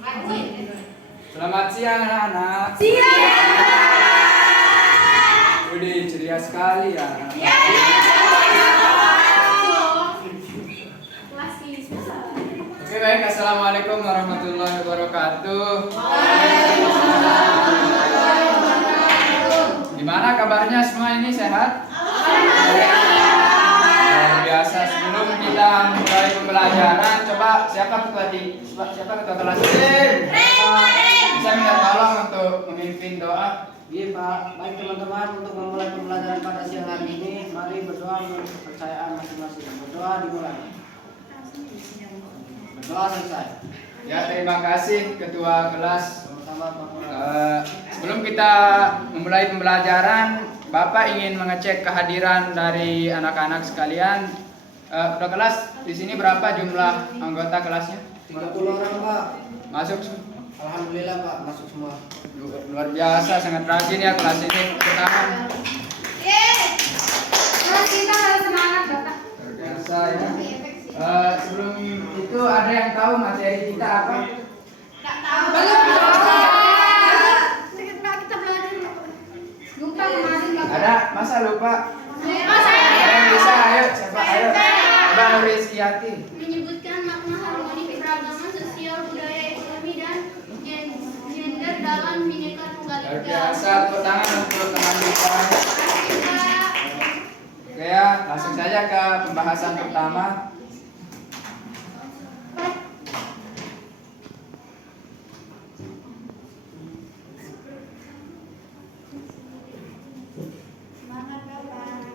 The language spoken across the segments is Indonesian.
Selamat siang anak-anak. Siang. Widih, ceria sekali ya. Ya. Oke baik, assalamualaikum warahmatullahi wabarakatuh. Gimana kabarnya semua ini sehat? Luar biasa. Sebelum kita mulai pembelajaran, coba siapa ketua kelas? Bisa minta tolong untuk memimpin doa. Iya Pak, baik teman-teman, untuk memulai pembelajaran pada siang hari ini, mari berdoa menurut kepercayaan masing-masing. Berdoa dimulai. Berdoa selesai. Ya, terima kasih ketua kelas. Sama-sama Pak. Sebelum kita memulai pembelajaran, Bapak ingin mengecek kehadiran dari anak-anak sekalian. Ketua kelas, di sini berapa jumlah anggota kelasnya? 30 orang Pak. Masuk. Alhamdulillah Pak, masuk semua. Luar biasa, sangat rajin ya kelas ini. Pertama. Kita harus semangat, Bapak. Luar biasa ya. Sebelum itu ada yang tahu materi kita apa? Enggak tahu. Kita belajar. Lupa kemarin, Bapak. Ada? Masa lupa? Saya. Ada yang bisa? Ayo, siapa? Ayo. Coba Rizkyati. Menyebutkan makna harmoni keberagaman sosial, budaya, ekonomi, dan gender dalam Bhinneka Tunggal Luar Ika. biasa, tepuk tangan untuk teman kita. Oke ya, langsung saja ke pembahasan pertama. Semangat, Bapak.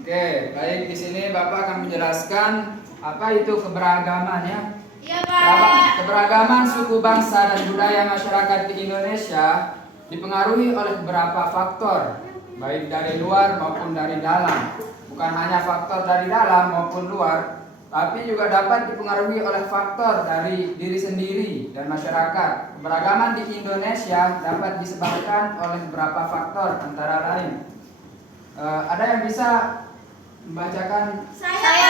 Oke, baik, di sini Bapak akan menjelaskan apa itu keberagaman ya. Iya, Pak. Keberagaman suku bangsa dan budaya masyarakat di Indonesia dipengaruhi oleh beberapa faktor, baik dari luar maupun dari dalam. Bukan hanya faktor dari dalam maupun luar, tapi juga dapat dipengaruhi oleh faktor dari diri sendiri dan masyarakat. Keberagaman di Indonesia dapat disebabkan oleh beberapa faktor antara lain. Ada yang bisa membacakan? Saya,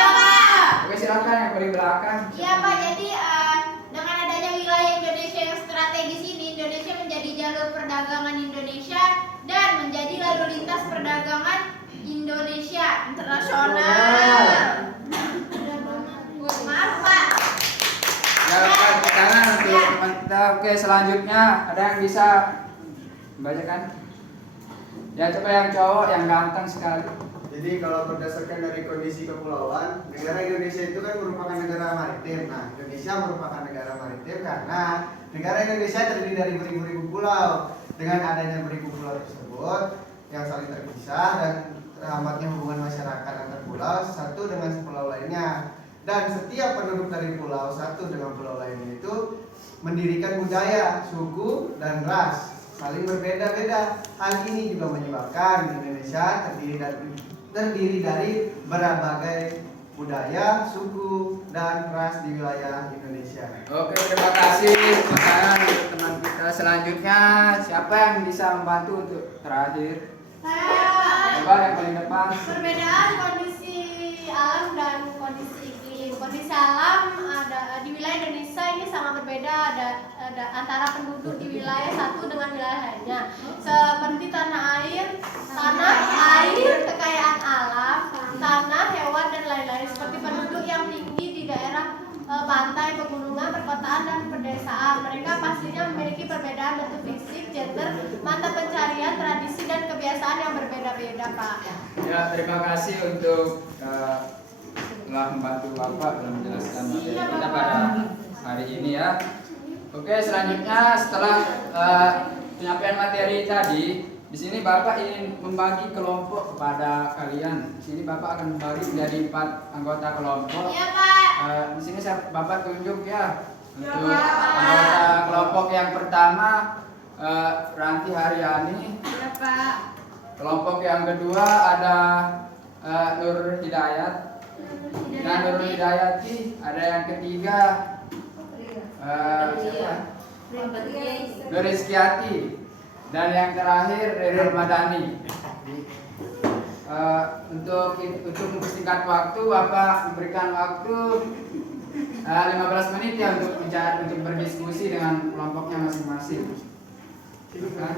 Bapak. Oke, silakan yang paling belakang. Iya, Pak. Jadi dengan adanya wilayah Indonesia yang strategis ini, Indonesia menjadi jalur perdagangan Indonesia dan menjadi lalu lintas perdagangan Indonesia internasional. Maaf, Pak. Ya, tepuk tangan untuk teman kita. Oke, selanjutnya ada yang bisa membacakan? Ya, coba yang cowok yang ganteng sekali. Jadi kalau berdasarkan dari kondisi kepulauan, negara Indonesia itu kan merupakan negara maritim. Nah, Indonesia merupakan negara maritim karena negara Indonesia terdiri dari beribu-ribu pulau. Dengan adanya beribu pulau tersebut yang saling terpisah dan teramatnya hubungan masyarakat antar pulau satu dengan pulau lainnya. Dan setiap penduduk dari pulau satu dengan pulau lainnya itu mendirikan budaya, suku, dan ras saling berbeda-beda. Hal ini juga menyebabkan Indonesia terdiri dari berbagai budaya, suku, dan ras di wilayah Indonesia. Oke, terima kasih. Tepuk tangan untuk teman kita. Selanjutnya, siapa yang bisa membantu untuk terakhir? Saya. Coba yang paling depan. Perbedaan kondisi alam dan kondisi iklim. Kondisi alam ada di wilayah Indonesia ini sangat berbeda, ada antara penduduk di wilayah satu dengan wilayah lainnya. Seperti tanah air, kekayaan alam, tanah, hewan, dan lain-lain. Seperti penduduk yang tinggi di daerah pantai, pegunungan, perkotaan, dan pedesaan. Mereka pastinya memiliki perbedaan bentuk fisik, gender, mata pencarian, tradisi, dan kebiasaan yang berbeda-beda, Pak. Ya, terima kasih untuk telah membantu Bapak dalam menjelaskan materi kita pada hari ini ya. Oke, selanjutnya setelah penyampaian materi tadi, di sini Bapak ingin membagi kelompok kepada kalian. Di sini Bapak akan membagi menjadi 4 anggota kelompok. Iya, Pak. Di sini Bapak tunjuk ya untuk anggota kelompok yang pertama Ranti Haryani. Iya, Pak. Kelompok yang kedua ada Nur Hidayat. Nah, Nur Hidayati. Ada yang ketiga siapa? Nur Rizkyati. Dan yang terakhir Rere Madani. Untuk mempersingkat waktu, Bapak memberikan waktu 15 menit ya untuk berdiskusi dengan kelompoknya masing-masing. Silakan.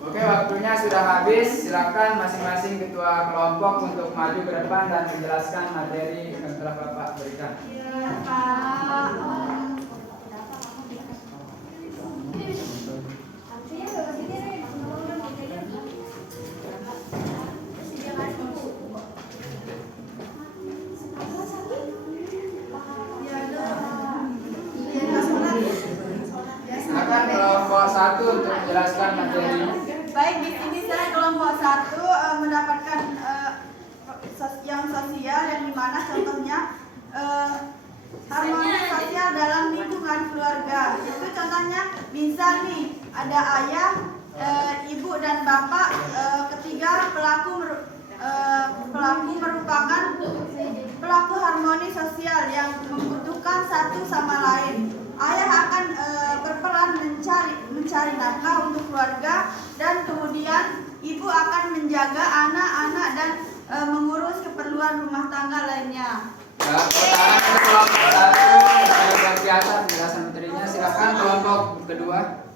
Oke, waktunya sudah habis. Silakan masing-masing ketua kelompok untuk maju ke depan dan menjelaskan materi yang telah Bapak berikan. Ya, Pak. Silakan kelompok 1 untuk menjelaskan materi. Baik, di sini saya kelompok 1 mendapatkan yang sosial yang dimana contohnya harmoni sosial dalam lingkungan keluarga. Itu contohnya misal nih ada ayah, ibu dan bapak, ketiga pelaku merupakan pelaku harmoni sosial yang membutuhkan satu sama lain. Ayah akan berperan mencari nafkah untuk keluarga dan kemudian ibu akan menjaga anak-anak dan mengurus keperluan rumah tangga lainnya. Kelompok 1 luar biasa penjelasan materinya. Silakan kelompok kedua.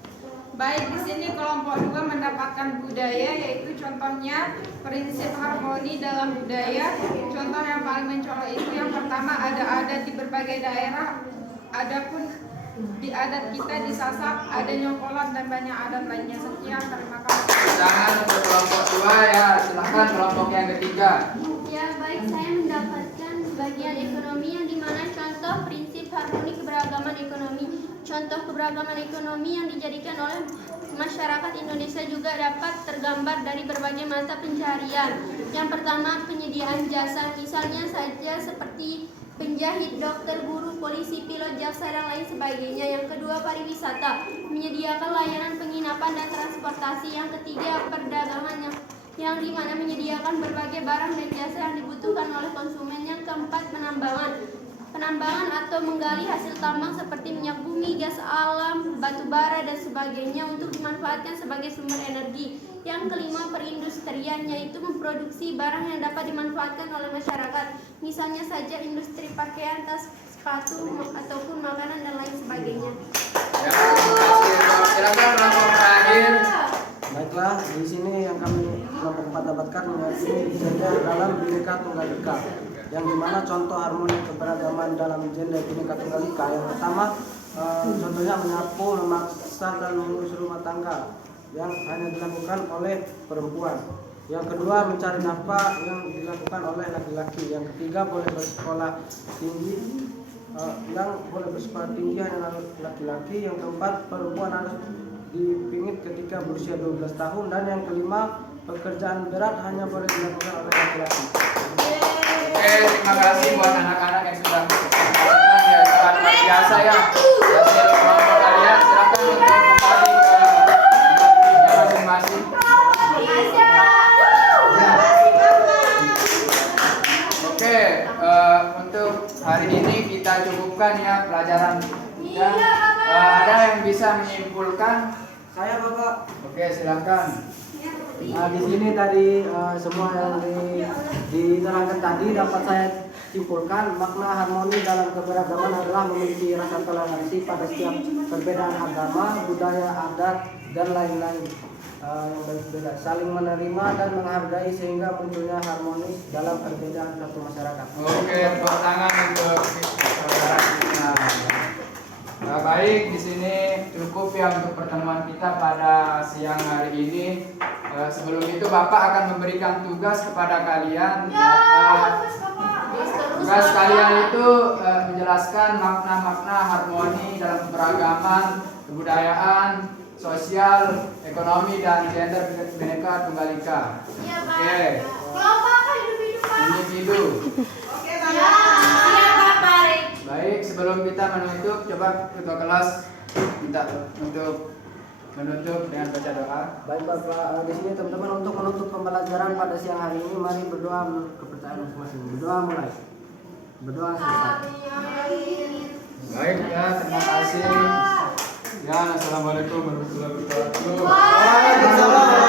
Baik, di sini kelompok 2 mendapatkan budaya, yaitu contohnya prinsip harmoni dalam budaya. Contoh yang paling mencolok itu yang pertama ada adat di berbagai daerah. Adapun di adat kita di Sasak ada nyongkolan dan banyak adat lainnya. Sekian, terima kasih. Jangan untuk kelompok 2 ya. Silakan kelompok yang ketiga. Ya, baik, saya mendapatkan bagian ekonomi yang dimana contoh prinsip harmoni keberagaman ekonomi. Contoh keberagaman ekonomi yang dijadikan oleh masyarakat Indonesia juga dapat tergambar dari berbagai mata pencarian. Yang pertama, penyediaan jasa, misalnya saja seperti penjahit, dokter, guru, polisi, pilot, jaksa, dan lain sebagainya. Yang kedua, pariwisata, menyediakan layanan penginapan dan transportasi. Yang ketiga, perdagangan yang dimana menyediakan berbagai barang dan jasa yang dibutuhkan oleh konsumen. Yang keempat, penambangan atau menggali hasil tambang seperti minyak bumi, gas alam, batu bara, dan sebagainya untuk dimanfaatkan sebagai sumber energi. Yang kelima, perindustrian, yaitu memproduksi barang yang dapat dimanfaatkan oleh masyarakat, misalnya saja industri pakaian, tas, sepatu, ataupun makanan dan lain sebagainya. Ya, terima kasih. Silakan kelompok terakhir. Baiklah, di sini yang kami kelompok 4 dapatkan meyakini gender dalam Bhinneka Tunggal Ika, yang dimana contoh harmoni keberagaman dalam gender Bhinneka Tunggal Ika. Yang pertama, contohnya menyapu, memasak, dan mengurus rumah tangga yang hanya dilakukan oleh perempuan. Yang kedua, mencari nafkah yang dilakukan oleh laki-laki. Yang ketiga, boleh bersekolah tinggi, yang boleh bersekolah tinggi hanya laki-laki. Yang keempat, perempuan harus dipingit ketika berusia 12 tahun. Dan yang kelima, pekerjaan berat hanya boleh dilakukan oleh laki-laki. Oke, terima kasih buat anak-anak yang sudah menyampaikan ya, sangat luar biasa ya. Hasil kelompok kalian, silakan untuk kembali ke tempatnya masing-masing. Oke, untuk hari ini kita cukupkan ya pelajaran kita. Ada yang bisa menyimpulkan? Saya Bapak. Oke, silakan. Di sini tadi semua yang diterangkan tadi dapat saya simpulkan makna harmoni dalam keberagaman adalah memiliki rasa toleransi pada setiap perbedaan agama, budaya, adat, dan lain-lain yang berbeda, saling menerima dan menghargai sehingga munculnya harmonis dalam perbedaan satu masyarakat. Oke, tepuk tangan untuk saudara kita. Nah, baik, di sini cukup ya untuk pertemuan kita pada siang hari ini. Sebelum itu Bapak akan memberikan tugas kepada kalian. Tugas kalian itu menjelaskan makna-makna harmoni dalam keberagaman, kebudayaan, sosial, ekonomi, dan gender Bhinneka Tunggal Ika. Iya, Pak. Oke. Kelompok apa hidup-hidup, Pak? Individu. Oke, Pak. Iya, Pak. Baik, sebelum kita menutup, coba ketua kelas minta untuk menutup dengan baca doa. Baik Bapak, di sini teman-teman untuk menutup pembelajaran pada siang hari ini, mari berdoa menurut kepercayaan masing-masing. Berdoa mulai. Berdoa selesai. Baik ya, terima kasih. Ya, assalamualaikum warahmatullahi wabarakatuh. Waalaikumsalam.